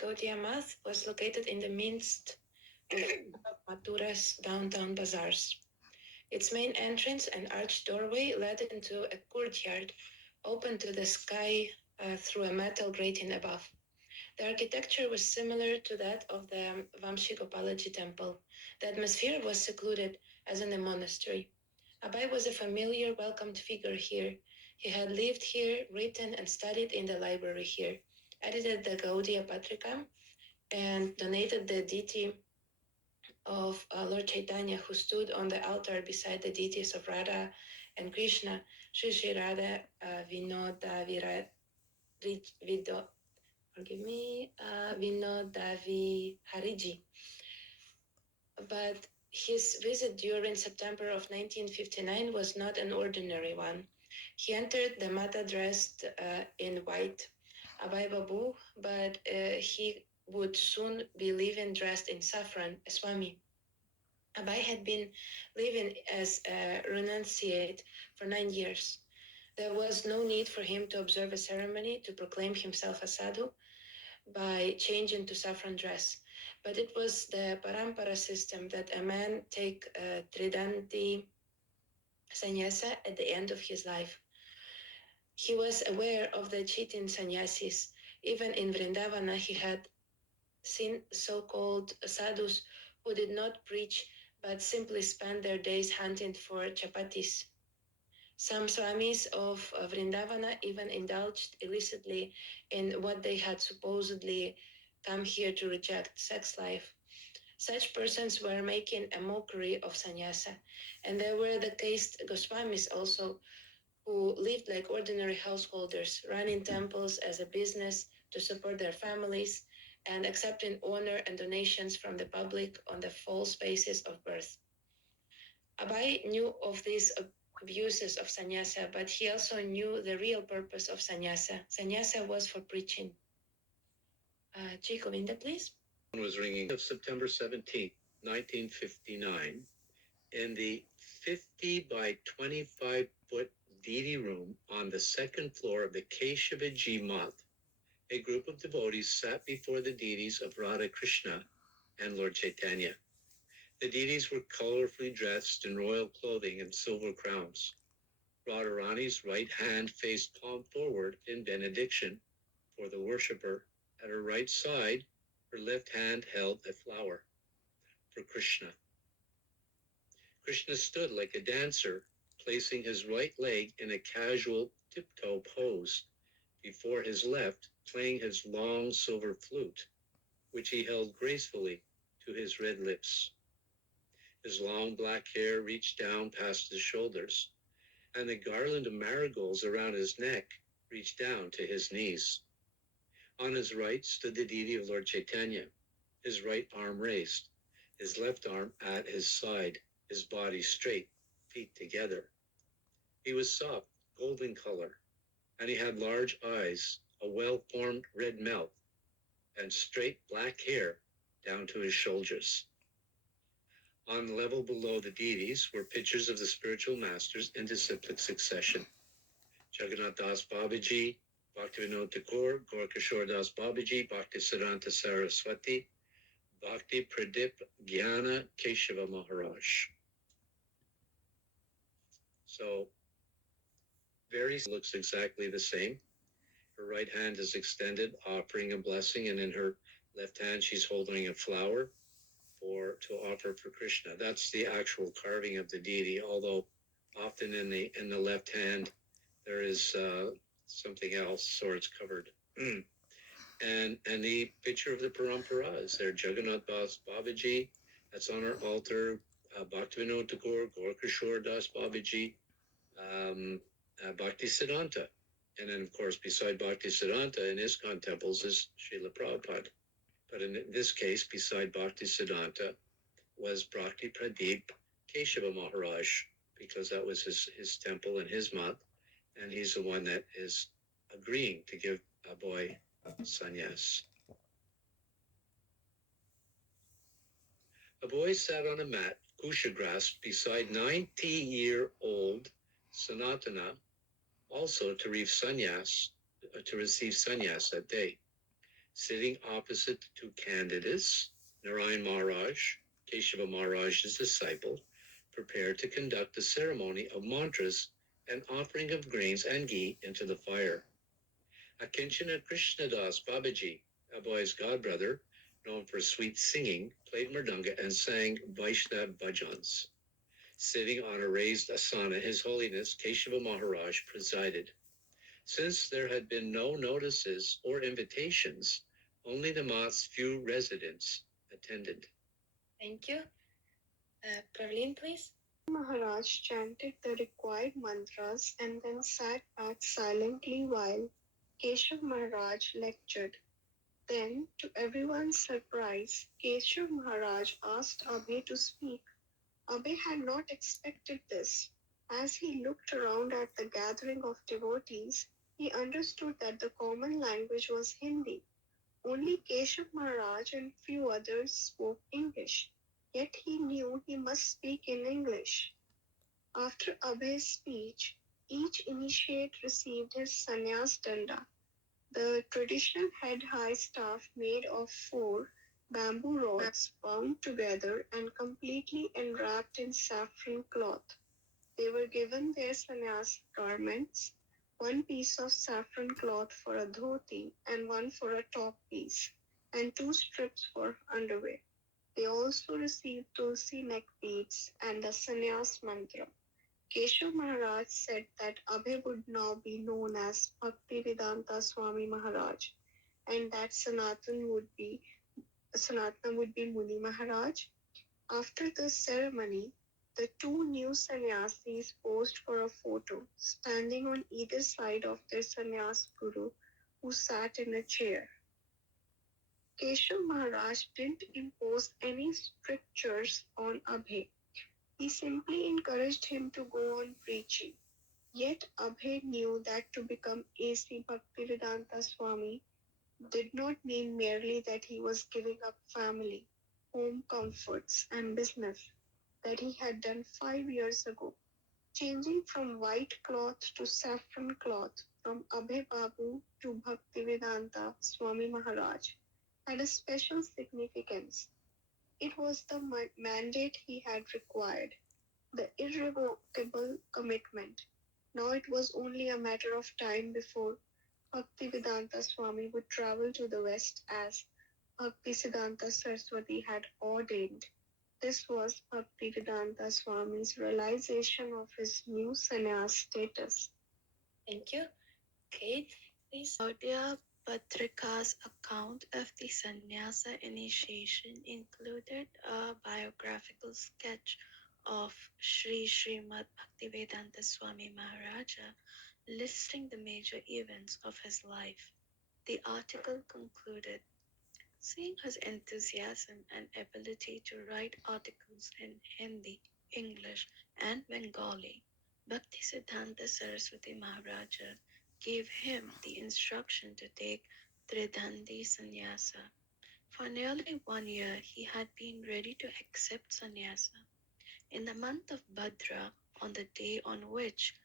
Gaudiya Math was located in the midst of Mathura's downtown bazaars. Its main entrance and arched doorway led into a courtyard open to the sky through a metal grating above. The architecture was similar to that of the Vamshigopalaji temple. The atmosphere was secluded, as in a monastery. Abai was a familiar, welcomed figure here. He had lived here, written and studied in the library here, edited the Gaudiya Patrika, and donated the deity of Lord Chaitanya, who stood on the altar beside the deities of Radha and Krishna, Sri Sri Radha Vinoda Vinodavi Hariji. But his visit during September of 1959 was not an ordinary one. He entered the Mata dressed in white, Abai Babu, but he would soon be living dressed in saffron, a Swami. Abai had been living as a renunciate for 9 years. There was no need for him to observe a ceremony to proclaim himself a sadhu by changing to saffron dress. But it was the parampara system that a man take Tridanti sannyasa at the end of his life. He was aware of the cheating sannyasis. Even in Vrindavana, he had seen so-called sadhus who did not preach but simply spent their days hunting for chapatis. Some swamis of Vrindavana even indulged illicitly in what they had supposedly come here to reject, sex life. Such persons were making a mockery of sannyasa, and there were the caste Goswamis also, who lived like ordinary householders, running temples as a business to support their families and accepting honor and donations from the public on the false basis of birth. Abai knew of these abuses of sannyasa, but he also knew the real purpose of sannyasa. Sannyasa was for preaching. Govinda, please. Was ringing of September 17, 1959, in the 50 by 25 foot deity room on the second floor of the Keshavaji Math. A group of devotees sat before the deities of Radha Krishna and Lord Chaitanya. The deities were colorfully dressed in royal clothing and silver crowns. Radharani's right hand faced palm forward in benediction for the worshipper. At her right side, her left hand held a flower for Krishna. Krishna stood like a dancer, placing his right leg in a casual tiptoe pose before his left, playing his long silver flute, which he held gracefully to his red lips. His long black hair reached down past his shoulders, and the garland of marigolds around his neck reached down to his knees. On his right stood the deity of Lord Chaitanya, his right arm raised, his left arm at his side, his body straight, feet together. He was soft, golden color, and he had large eyes, a well-formed red mouth, and straight black hair down to his shoulders. On the level below the deities were pictures of the spiritual masters in disciplic succession. Jagannath Das Babaji, Bhaktivinoda Thakur, Gaurkishore Das Babaji, Bhakti Siddhanta Saraswati, Bhakti Pradip Jnana Keshava Maharaj. So, looks exactly the same. Her right hand is extended, offering a blessing, and in her left hand she's holding a flower to offer for Krishna. That's the actual carving of the deity, although often in the left hand there is something else, or it's covered. And the picture of the parampara is there. Jagannath Das Babaji, that's on our altar. Bhaktivinoda Thakur, Gaurkishore Das Babaji, Bhakti Siddhanta. And then, of course, beside Bhakti Siddhanta in ISKCON temples is Srila Prabhupada. But in this case, beside Bhakti Siddhanta was Bhakti Pradip Keshava Maharaj, because that was his temple and his month. And he's the one that is agreeing to give a boy sannyas. A boy sat on a mat, kusha grass, beside 90-year-old Sanatana, also to receive sannyas that day. Sitting opposite to candidates, Narayan Maharaj, Keshava Maharaj's disciple, prepared to conduct the ceremony of mantras and offering of grains and ghee into the fire. Akinchana Krishnadas Babaji, Aboy's godbrother, known for sweet singing, played mridanga and sang Vaishnav bhajans. Sitting on a raised asana, His Holiness Keshava Maharaj presided. Since there had been no notices or invitations, only the Mott's few residents attended. Thank you. Praveen, please. Maharaj chanted the required mantras and then sat back silently while Keshav Maharaj lectured. Then, to everyone's surprise, Keshav Maharaj asked Abhay to speak. Abhay had not expected this. As he looked around at the gathering of devotees, he understood that the common language was Hindi. Only Keshav Maharaj and few others spoke English. Yet he knew he must speak in English. After Abhay's speech, each initiate received his sannyas danda, the traditional head-high staff made of four bamboo rods bound together and completely enwrapped in saffron cloth. They were given their sannyas garments, one piece of saffron cloth for a dhoti and one for a top piece, and two strips for underwear. They also received tulsi neck beads and the sannyas mantra. Keshav Maharaj said that Abhay would now be known as Bhaktivedanta Swami Maharaj and that Sanatana would be Muni Maharaj. After the ceremony, the two new sannyasis posed for a photo, standing on either side of their sannyas guru, who sat in a chair. Keshav Maharaj didn't impose any strictures on Abhay. He simply encouraged him to go on preaching. Yet Abhay knew that to become A.C. Bhaktivedanta Swami did not mean merely that he was giving up family, home comforts, and business that he had done 5 years ago. Changing from white cloth to saffron cloth, from Abhay Babu to Bhaktivedanta Swami Maharaj, had a special significance. It was the mandate he had required, the irrevocable commitment. Now it was only a matter of time before Bhaktivedanta Swami would travel to the West as Bhaktisiddhanta Saraswati had ordained. This was Bhaktivedanta Swami's realization of his new sannyas status. Thank you. Kate, please. Gaudya Patrika's account of the sannyasa initiation included a biographical sketch of Sri Srimad Bhaktivedanta Swami Maharaja listing the major events of his life. The article concluded, seeing his enthusiasm and ability to write articles in Hindi, English, and Bengali, Bhaktisiddhanta Saraswati Maharaja gave him the instruction to take Tridandi Sannyasa. For nearly 1 year, he had been ready to accept sannyasa. In the month of Bhadra, on the day on which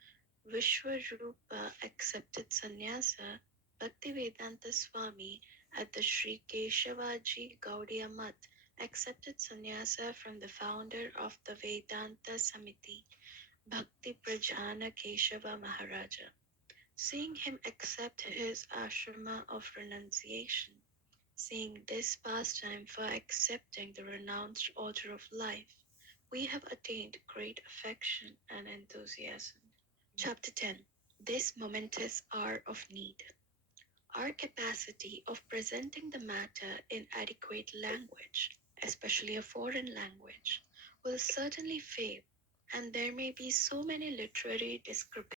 Vishwarupa accepted sannyasa, Bhaktivedanta Swami at the Sri Keshavaji Gaudiya Math accepted sannyasa from the founder of the Vedanta Samiti, Bhakti Prajana Keshava Maharaja. Seeing him accept his ashrama of renunciation, seeing this pastime for accepting the renounced order of life, we have attained great affection and enthusiasm. Chapter 10. This momentous hour of need. Our capacity of presenting the matter in adequate language, especially a foreign language, will certainly fail, and there may be so many literary